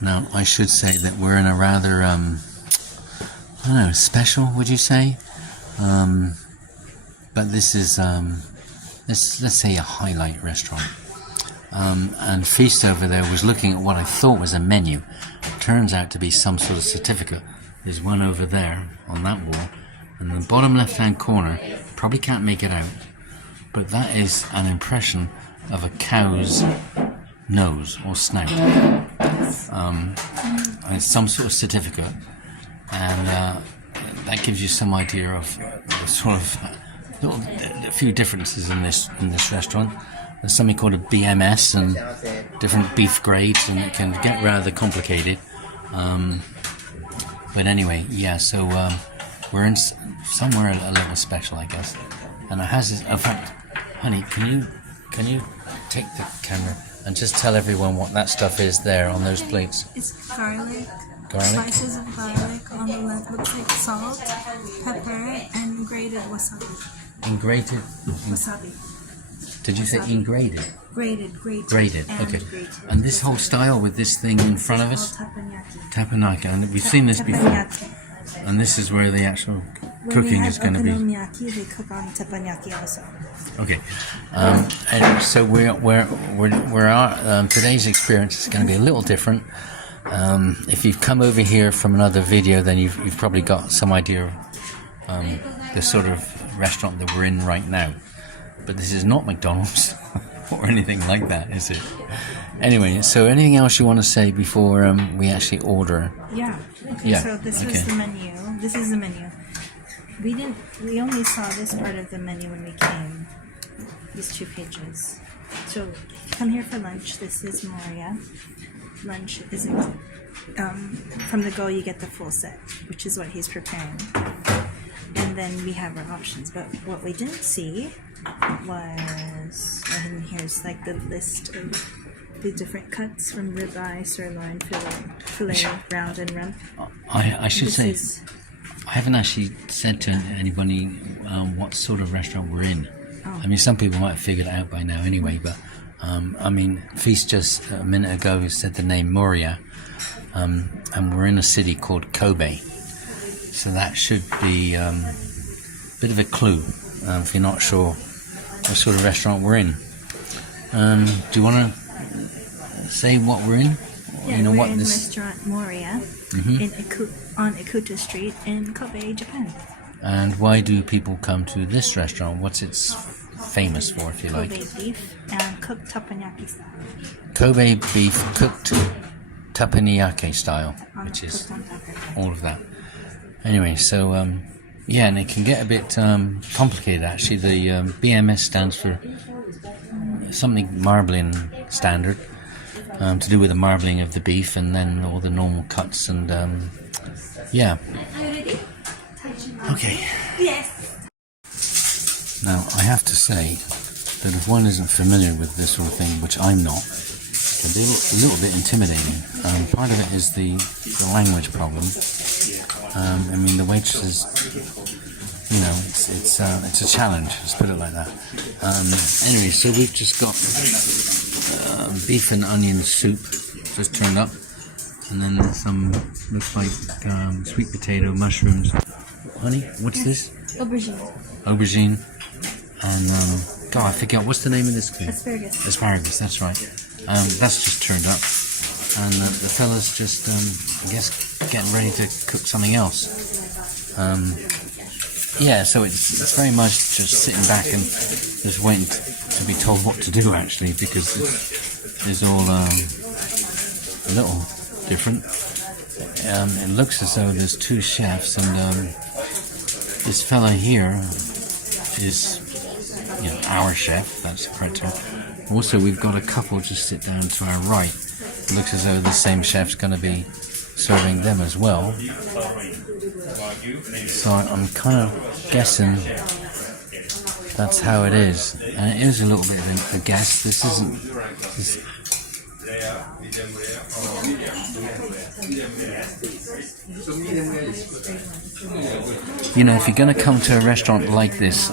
Now, I should say that we're in a rather, I don't know, special, would you say? But this is, let's say a highlight restaurant. And Feast over there was looking at what I thought was a menu. Turns out to be some sort of certificate. There's one over there on that wall. And in the bottom left-hand corner, probably can't make it out, but that is an impression of a cow's nose or snout. It's some sort of certificate, and that gives you some idea of the sort of a few differences in this restaurant. There's something called a BMS and different beef grades, and it can get rather complicated. But anyway, yeah. So we're in somewhere a little special, I guess. And it has this. In fact, honey, can you take the camera and just tell everyone what that stuff is there on those plates? It's garlic. Slices of garlic. On the left looks like salt, pepper, and grated wasabi. Ingraded? Wasabi. Did you say ingraded? Grated. Grated, okay. Grated. And this whole style with this thing in front of us? Tapenaki. And we've seen this before. And this is where the actual cooking is going to be. They cook on teppanyaki also. Okay. And so today's experience is going to be a little different. If you've come over here from another video, then you've probably got some idea of the sort of restaurant that we're in right now. But this is not McDonald's or anything like that, is it? Anyway, so anything else you want to say before we actually order? Yeah. Okay, yeah. So this is the menu. This is the menu. We only saw this part of the menu when we came. These 2 pages. So come here for lunch. This is Moria. Lunch isn't from the go. You get the full set, which is what he's preparing. And then we have our options. But what we didn't see was, and here's like the list of the different cuts from ribeye, sirloin, fillet, round, and rump. I should say, I haven't actually said to anybody what sort of restaurant we're in. Oh. I mean, some people might have figured it out by now anyway, but I mean, Feast just a minute ago said the name Moria, and we're in a city called Kobe. So that should be a bit of a clue if you're not sure what sort of restaurant we're in. Do you want to say what we're in? Yeah, we're in restaurant Moria on Ikuta Street in Kobe, Japan. And why do people come to this restaurant? What's it famous for, if you like? Kobe beef and cooked teppanyaki style. Kobe beef cooked teppanyaki style, which is all of that. Anyway, so yeah, and it can get a bit complicated actually. The BMS stands for something marbling standard, to do with the marbling of the beef, and then all the normal cuts, and yeah. Okay. Yes. Now, I have to say that if one isn't familiar with this sort of thing, which I'm not, it can be a little bit intimidating. Part of it is the language problem. I mean, the waitresses, you know, it's a challenge. Let's put it like that. Anyway, so we've just got beef and onion soup just turned up, and then some looks like sweet potato, mushrooms. Honey, what's this? Aubergine. And God, I forget what's the name of this thing? Asparagus. That's right. That's just turned up, and the fella's just I guess getting ready to cook something else. Yeah, so it's very much just sitting back and just waiting to be told what to do, actually, because it's all a little different. It looks as though there's 2 chefs, and this fella here is, you know, our chef. That's the correct term. Also, we've got a couple just sit down to our right. It looks as though the same chef's going to be serving them as well. So I'm kind of guessing that's how it is. And it is a little bit of a guess. This isn't... You know, if you're going to come to a restaurant like this,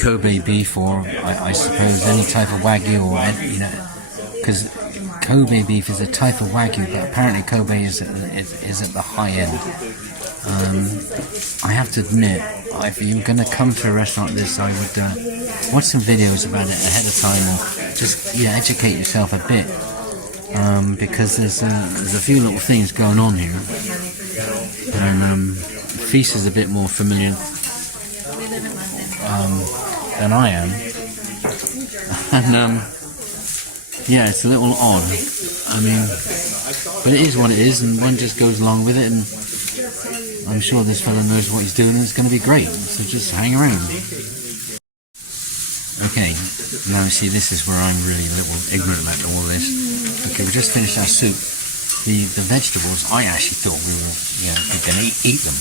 Kobe beef, or I suppose any type of Wagyu, or, you know, because Kobe beef is a type of Wagyu, but apparently Kobe is at the high end. I have to admit, if you're going to come to a restaurant like this, I would watch some videos about it ahead of time, or just educate yourself a bit, because there's a few little things going on here, and Feast is a bit more familiar than I am, and yeah, it's a little odd. I mean, but it is what it is, and one just goes along with it, and I'm sure this fella knows what he's doing, and it's going to be great, so just hang around. Okay, now see, this is where I'm really a little ignorant about all this. Okay, we just finished our soup. The vegetables, I actually thought we were, going to eat them,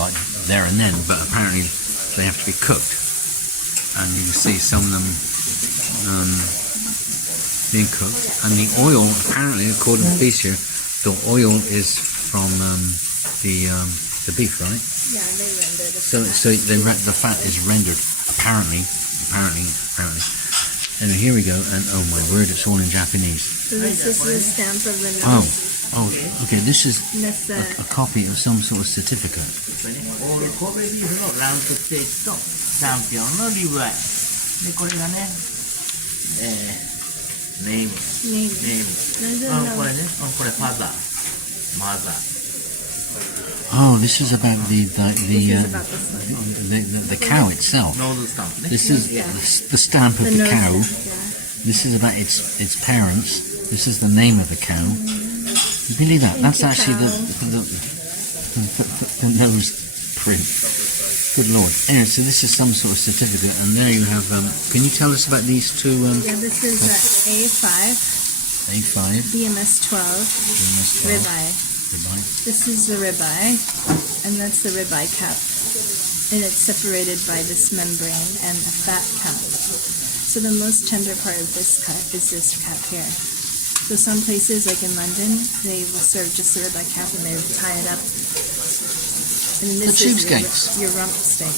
like there and then, but apparently they have to be cooked, and you can see some of them being cooked, and the oil, apparently, according to Liza, the oil is from the beef, right? Yeah, they render the So the fat is rendered, apparently. And here we go, and oh my word, it's all in Japanese. So this is the stamp of the nose. Oh, okay, this is That's a copy of some sort of certificate. Name. Oh, this is about the cow itself. This is the stamp of the cow. This is about its parents. This is the name of the cow. You believe that? That's actually the nose print. Good Lord. Anyway, so this is some sort of certificate, and there you have. Can you tell us about these two? This is A5. A5. BMS 12. Ribeye. This is the ribeye, and that's the ribeye cap, and it's separated by this membrane and a fat cap. So the most tender part of this cut is this cap here. So some places, like in London, they will serve just the ribeye cap and they tie it up. And this is your rump steak.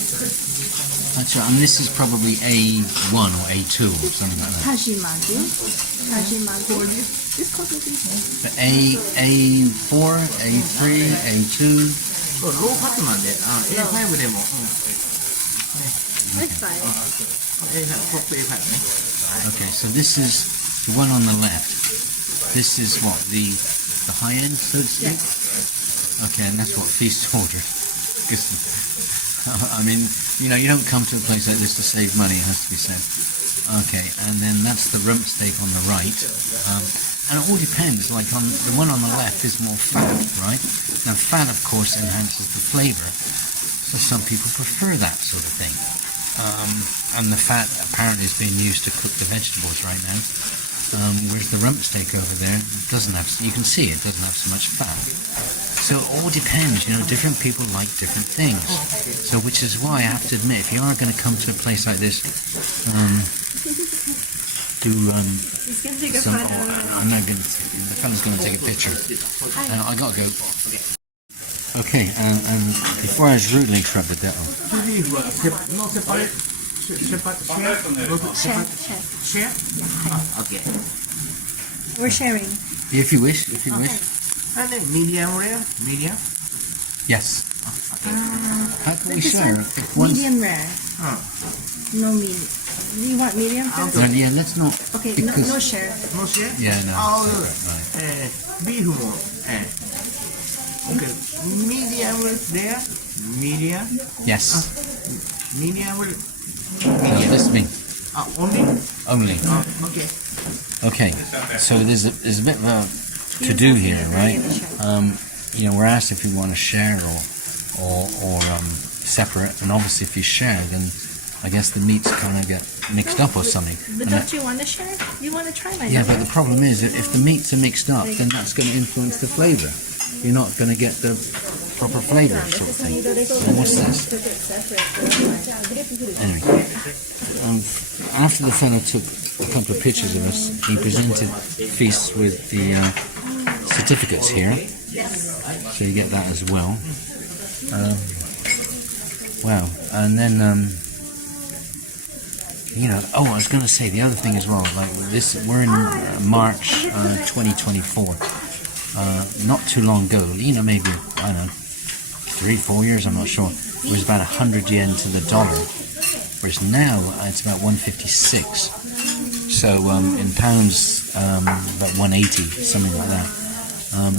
That's right, and this is probably A1 or A2 or something like that. Hajimagu. A4, A3, A2. Okay, so this is the one on the left. This is what, the high end, so to speak? Yes. Okay, and that's what Feast ordered. I mean, you don't come to a place like this to save money, it has to be said. Okay, and then that's the rump steak on the right. And it all depends, like on the one on the left is more fat, right? Now fat, of course, enhances the flavour, so some people prefer that sort of thing. And the fat apparently is being used to cook the vegetables right now. Whereas the rump steak over there doesn't have, you can see it doesn't have so much fat. So it all depends, different people like different things. So which is why I have to admit, if you are going to come to a place like this, I'm not going to, the fella's going to take a picture. I got to go. Okay, and before I was rudely interrupted there. Share? Okay. We're sharing. If you wish. And then medium rare? Medium? Yes. How can we share? Medium rare. No medium. Do you want medium first? Yeah, let's not. Okay, no share. No share? Yeah, no. Right. Beef more. Okay. Medium rare? Medium? Yes. Medium rare? No, this me. Only. Okay. Okay. So there's a bit of a to do here, right? We're asked if we want to share or separate, and obviously if you share, then I guess the meats kind of get mixed up or something. But don't you want to share? You want to try my Yeah, but the problem is that if the meats are mixed up, then that's going to influence the flavour. You're not going to get the proper flavour sort of thing. And what's this? Anyway, after the fellow took a couple of pictures of us, he presented Feast with the certificates here, so you get that as well. Wow, and then Oh, I was going to say the other thing as well. Like this, we're in March 2024. Not too long ago, maybe I don't know, 3-4 years. I'm not sure. It was about 100 yen to the dollar, whereas now it's about 156. So in pounds, about 180, something like that.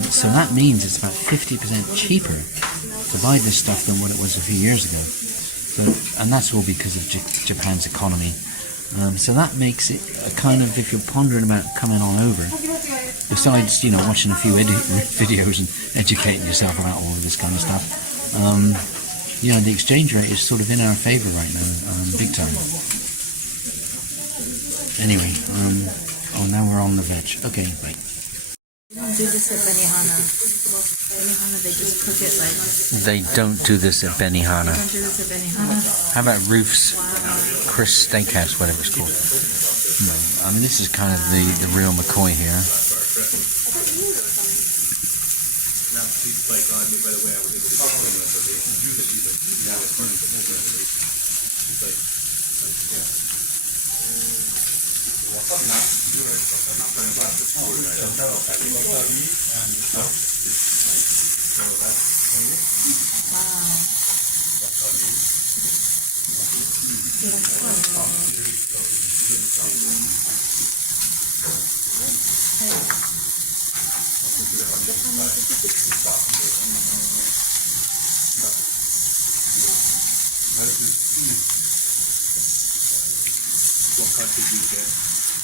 So that means it's about 50% cheaper to buy this stuff than what it was a few years ago. And that's all because of Japan's economy. So that makes it a kind of, if you're pondering about coming on over, besides watching a few videos and educating yourself about all of this kind of stuff, the exchange rate is sort of in our favor right now, big time. Anyway, now we're on the veg. Okay, right. We don't do this at Benihana. Benihana, they just cook it like... They don't do this at Benihana. They don't do this at Benihana. How about Ruth's Chris Steakhouse, whatever it's called? No, I mean, this is kind of the real McCoy here.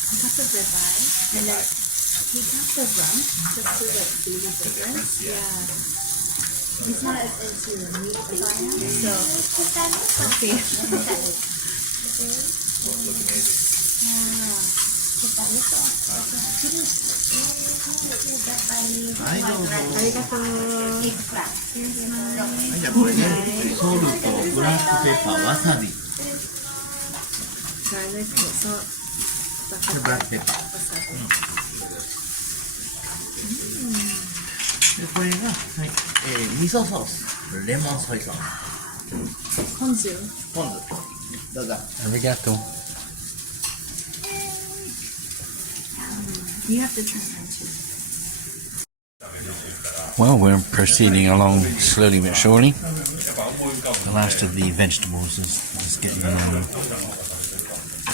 He got the ribeye, and then he got the rump just to do the difference. Yeah. He's not as into meat as I am, so let's see. Garlic, salt, black pepper. でこれが、はい味噌ソース、レモンソイソース、ポン酢。どうぞ。Arigato. You have to try mine too. Well, we're proceeding along slowly but surely. The last of the vegetables is getting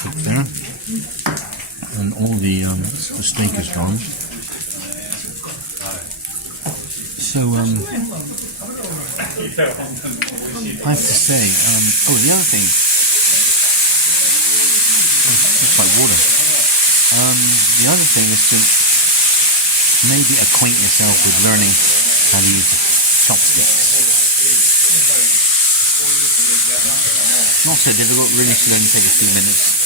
cooked there, and all the steak is gone. So I have to say, the other thing, it's like water. The other thing is to maybe acquaint yourself with learning how to use chopsticks. Not so difficult, really should only take a few minutes.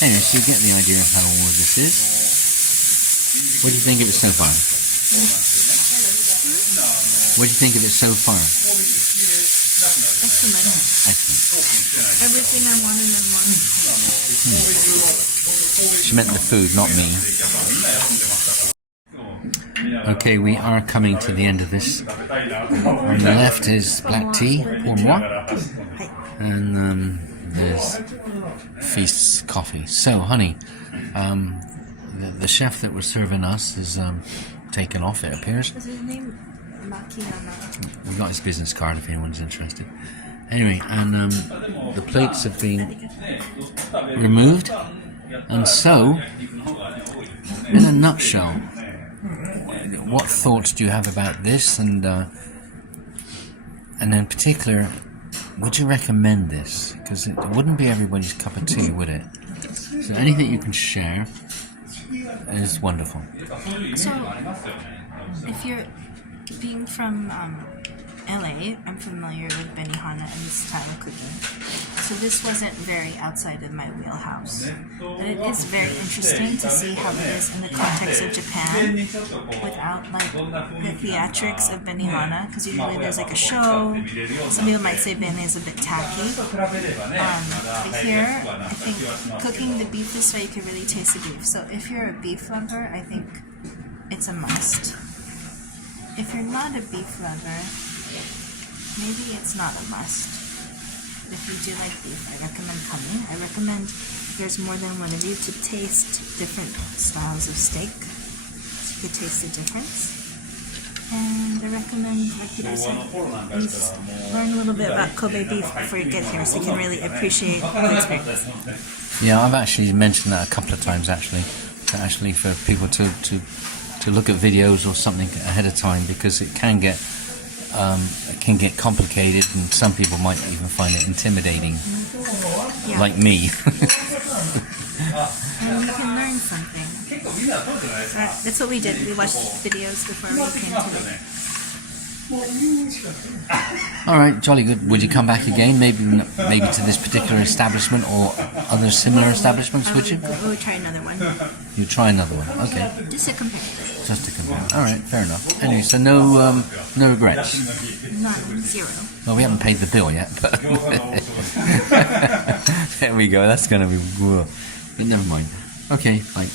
Anyway, so you get the idea of how all of this is. What do you think of it so far? What do you think of it so far? Excellent. Excellent. Everything I wanted and wanted. She meant the food, not me. Okay, we are coming to the end of this. On the left is black tea, pour moi, and there's Feast's coffee. So, honey, the chef that was serving us is taken off, it appears. What's his name? Makiyama. We've got his business card if anyone's interested. Anyway, and the plates have been removed, and so, in a nutshell, what thoughts do you have about this, and in particular, would you recommend this? Because it wouldn't be everybody's cup of tea, would it? So anything you can share is wonderful. So, if you're being from LA, I'm familiar with Benihana and this style of cooking. So this wasn't very outside of my wheelhouse. But it is very interesting to see how it is in the context of Japan without like the theatrics of Benihana, because usually there's like a show. Some people might say Beni is a bit tacky. But here, I think cooking the beef this way, you can really taste the beef. So if you're a beef lover, I think it's a must. If you're not a beef lover, maybe it's not a must. If you do like beef, I recommend coming. I recommend there's more than one of you to taste different styles of steak, so you could taste the difference. And I recommend, like you guys said, at least learn a little bit about Kobe beef before you get here, so you can really appreciate the experience. Yeah, I've actually mentioned that a couple of times actually for people to look at videos or something ahead of time, because it can get complicated, and some people might even find it intimidating, like me. And you can learn something. That's what we did. We watched videos before we came today. All right, jolly good. Would you come back again? Maybe to this particular establishment or other similar establishments? Would you? We'll try another one. You try another one. Okay. Just to compare. Just to compare. All right, fair enough. Anyway, so no regrets. None. Zero. Well, we haven't paid the bill yet, but there we go. That's going to be... But never mind. Okay, bye.